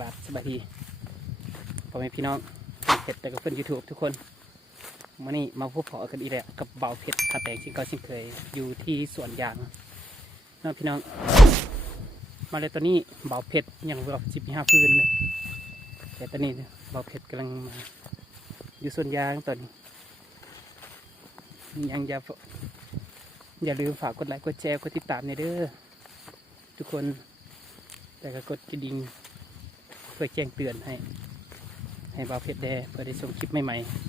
บาทสบายดีพ่อแม่พี่น้องเพชรแต่ก็เพื่อนยูทูบทุกคนมานี่มาพบพอกันอีกแล้วกับเบาเพชรท่าแตงที่ก็ชินเคยอยู่ที่สวนยางน้องพี่น้องมาเลยตอนนี้เบาเพชรยังรอ15 พื้นเลยแต่ตอนนี้เบาเพชรกำลังมาอยู่สวนยางตอนนี้ยังอย่าลืมฝากกดไลค์กดแชร์กดติดตามเด้อทุกคนแต่ก็กดกระดิ่งเพื่อแจ้งเตือนให้เบาเพชรได้เพื่อได้ส่งคลิปใหม่ๆ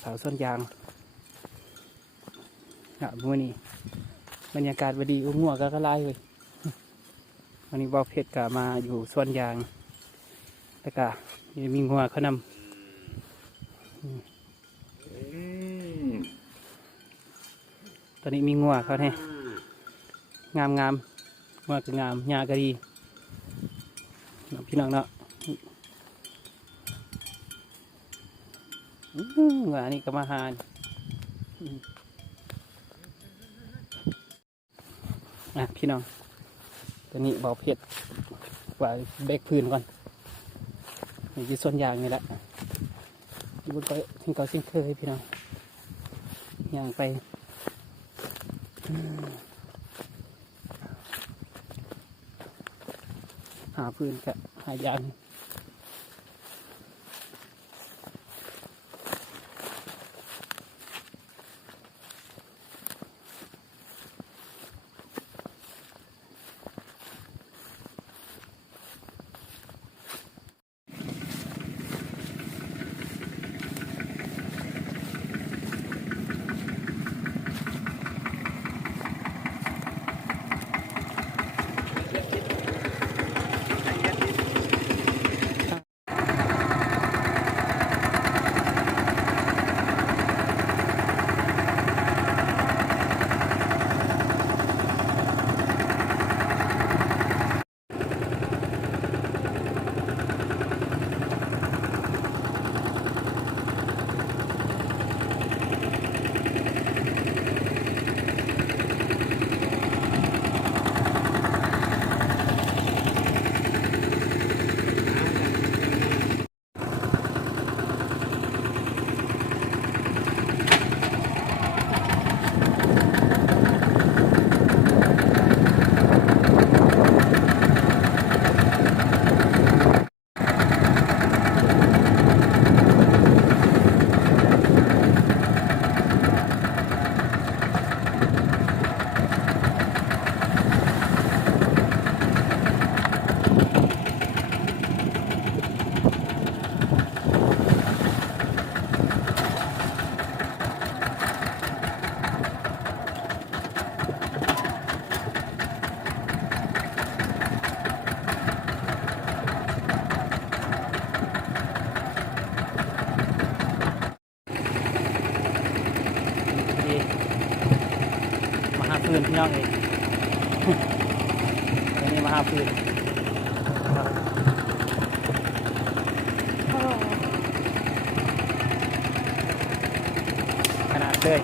เผาส้นยางมื่อนี้บรรยากาศวันดีอุ้งหัวก็ไล่เลยวันนี้เบาเพชรก็มาอยู่สวนยางแต่ก็มีงัวเขานำตอนนี้มีงัวเขาเนี่ยงามงัวก็งามหญ้าก็ดีพี่น้องเนาะงัวนี่ก็มาหาพี่น้องตอนนี้เบาเพชรว่าเบรกพื้นก่อนอยู่ส่วนยางนี่แหละบนก็ทิ้งเก่าทิ้งเคยพี่น้องย่างไปหาพื้นกับหายางพื้นพี่น้องเองอันนี้มาหาพื้นขนาดเลย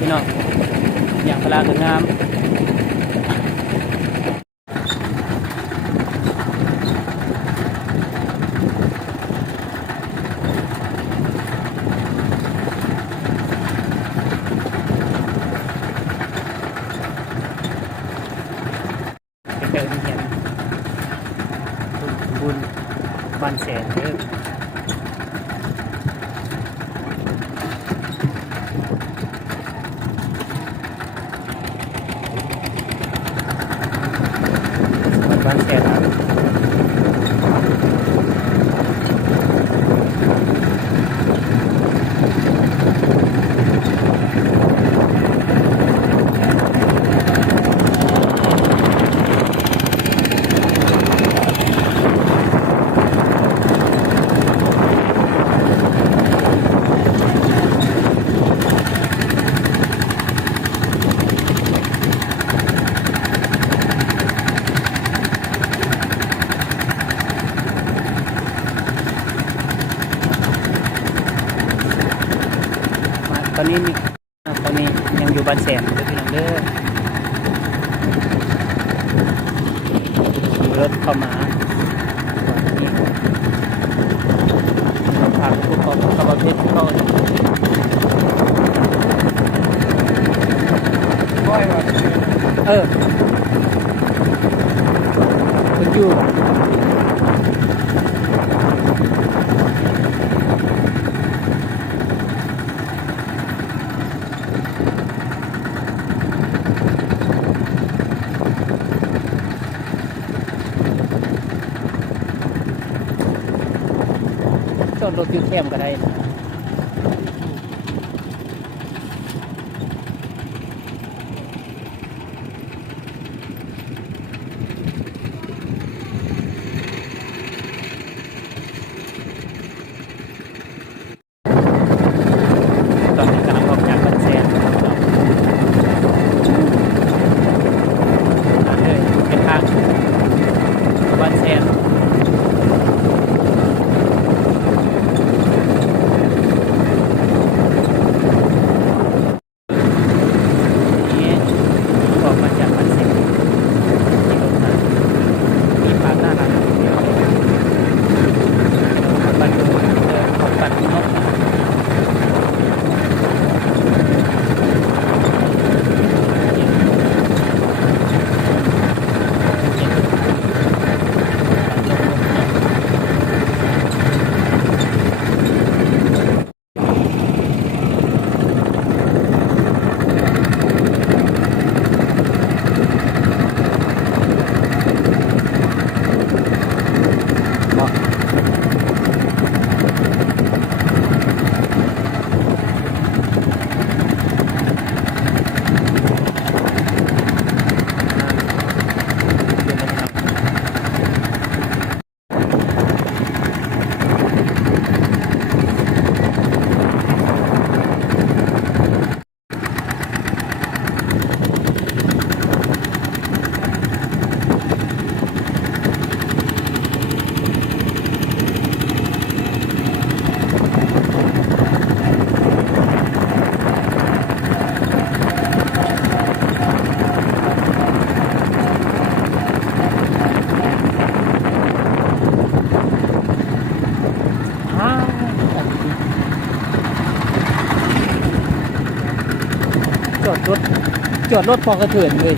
พี่น้องอย่างพลาก็งามเจอเห็นบุญบ้านแสนเด้อบ้านแสนครับตอนนี้ยังอยู่บ้านแสนเด้อพี่น้องเด้อขี่รถเข้ามานี่ทางภูเขากระบะเพชรเขาคุณอยู่จอดรถอยู่แคมป์ก็ได้นะตอนนี้กำลังออกจากบ้านแสนนั่นเลยเป็นทางบ้านแสนจอดรถพอกระเถินเลย